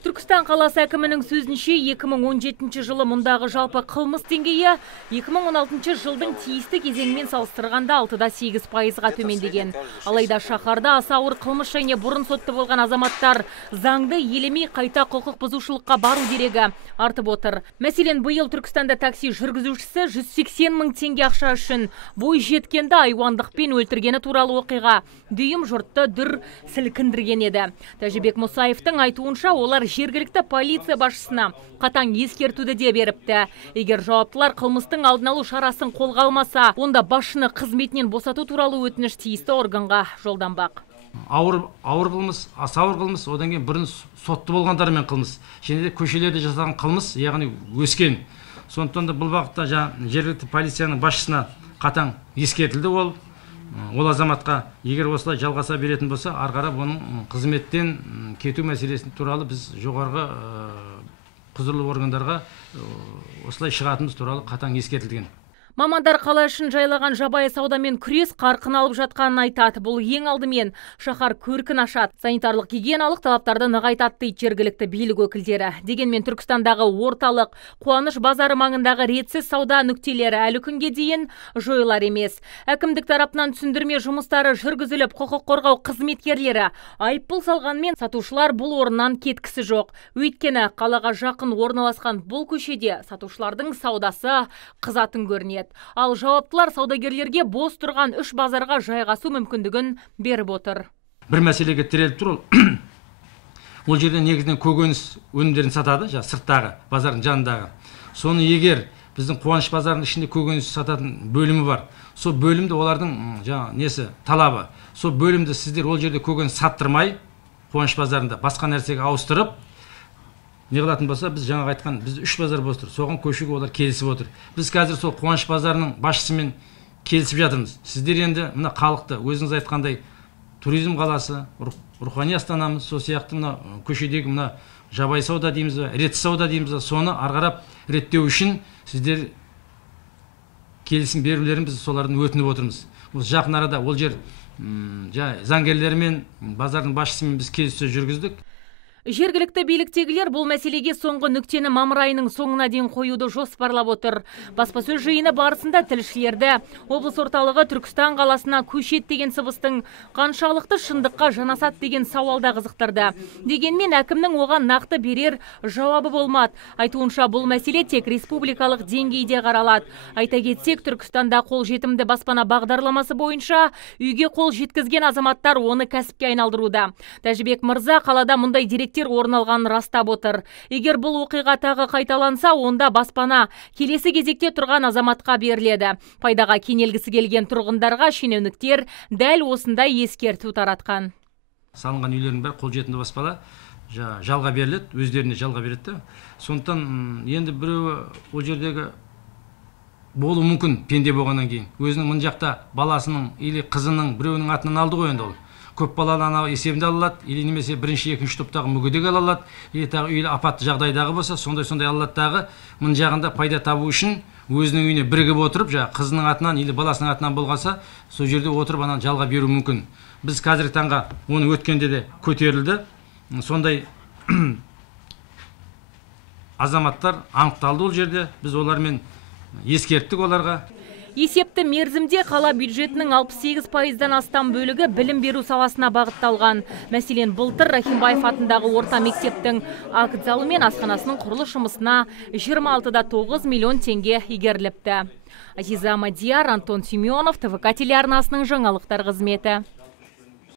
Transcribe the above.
Түркістан қаласы әкімінің сөзінше 2017 жылы мұндағы жалпы қылмыс деңгейі 2016 жылдың тиісті кезеңмен салыстырғанда 6,8%-ға төмендеген. Алайда шаһарда аса ауыр қылмыс және бұрын сотты болған азаматтар заңды елемей қайта құқық бұзушылыққа бару дерегі артып отыр. Мәселен, биыл Түркістанда такси жүргізушісі 180 мың теңге ақша үшін бой жеткенді айуандықпен өлтіргені туралы оқиға дүйім жұртты дүр сілкіндірген еді. Тәжібек Мұсаевтың айтуынша, олар жергілікті полиция басшысына қатаң ескертуді де беріпті. Егер жауаптылар қылмыстың алдын алу шарасын қолға алмаса, онда басшыны қызметінен босату туралы өтініш тиісті органға жолданбақ. Ауыр қылмыс, аса ауыр қылмыс, одан кейін бұрын сотты болғандармен қылмыс, және де көшелерде жасаған қылмыс, яғни өскен. Сондықтан да бұл бағытта жергілікті полицияның басшысына қатаң ескертілді. Ол азаматқа егер осылай жалғаса беретін болса, ары қарап оның қызметтен кету мәселесі туралы біз жоғарғы құзырлы органдарға осылай шығатынымыз туралы қатаң ескертілген. Мамандар қала үшін жайлаған жабайы саудамен күрес қарқын алып жатқанын айтады. Бұл ең алдымен шаһар көркін ашады. Санитарлық гигиеналық талаптарды нығайтады дейді жергілікті билік өкілдері. Дегенмен Түркістандағы орталық Қуаныш базары маңындағы ретсіз сауда нүктелері әлі күнге дейін жойылар емес. Әкімдік тарапынан түсіндірме жұмыстары жүргізіліп, құқық қорғау қызметкерлері айыппұл салғанмен, сатушылар бұл орыннан кеткісі жоқ. Өйткені қалаға жақын орналасқан бұл көшеде сатушылардың саудасы қызатын көрінеді. Ал жауаптылар саудагерлерге бос тұрған 3 базарға жайғасу мүмкіндігін беріп отыр. Бір мәселеге тіреліп тұр. Ол жерде негізінен көкөніс өнімдерін сатады, сырттағы базардың жанындағы. Соны егер біздің Қуаныш базарының ішінде көкөніс сататын бөлімі бар. Сол бөлімді олардың талабы. Сол бөлімді сіздер ол жерде көкөніс саттырмай, Қуаныш базарында басқа нәрсеге ауыстырып, не қылатын болса, біз жаңа айтқан, біз 3 базар бос тұр. Соған көшуге олар келісіп отыр. Біз қазір сол Қуаныш базарының басшысымен келісіп жатырмыз. Сіздер енді мына халықты, өзіңіз айтқандай, туризм қаласы, рухани астанамыз, сол сияқты мына көшедегі мына жабайы сауда дейміз, ретсіз сауда дейміз, соны арғарап реттеу үшін сіздер келісім берулерін біз солардың өтініп отырмыз. Жақын арада ол жер заңгерлермен, базардың басшысымен біз келіссөз жүргіздік. Жергілікті биліктегілер бұл мәселеге соңғы нүктені мамыр айының соңына дейін қоюды жоспарлап отыр. Баспасөз жиыны барысында тілшілерді облыс орталығы Түркістан қаласына көшет деген сыбыстың қаншалықты шындыққа жанасады деген сауалда қызықтырды. Дегенмен әкімнің оған нақты берер жауабы болмады. Айтуынша, бұл мәселе тек республикалық деңгейде қаралады. Айта кетсек, Түркістанда қолжетімді баспана бағдарламасы бойынша үйге қол жеткізген азаматтар оны кәсіпке айналдыруда. Тәжібек мырза қалада мұндай деректер орын алғанын растап отыр. Егер бұл оқиға тағы қайталанса, онда баспана келесі кезекте тұрған азаматқа беріледі. Пайдаға кенелгісі келген тұрғындарға шенеуніктер дәл осындай ескерту таратқан. Салынған үйлердің бәрі қолжетімді баспана жалға беріледі, өздеріне жалға береді. Сондықтан енді біреуі ол жердегі болу мүмкін пенде болғаннан кейін. Өзінің мын жақта баласының или қызының біреуінің атынан алды ғой енді ол. Көп балалы ана есебінде алалады, или немесе бірінші, екінші топтағы мүгедек алалады, или тағы үйлі апатты жағдайдағы болса, сондай алалады дағы мын жағында пайда табу үшін өзінің үйіне бірігіп отырып, қызының атынан или баласының атынан болғаса, сол жерде отырып анан жалға беру мүмкін. Біз қазіргі таңға оны өткенде де көтерілді. Сондай азаматтар анықталды ол жерде. Біз олармен ескерттік оларға. Есепті мерзімде қала бюджетінің 68%-дан астам бөлігі білім беру саласына бағытталған. Мәселен, былтыр Рахимбаев атындағы орта мектептің акт залы мен асханасының құрылыс жұмысына 26,9 миллион теңге игеріліпті. Азиза Мадияр, Антон Семенов, ТВК телеарнасының жаңалықтар қызметі.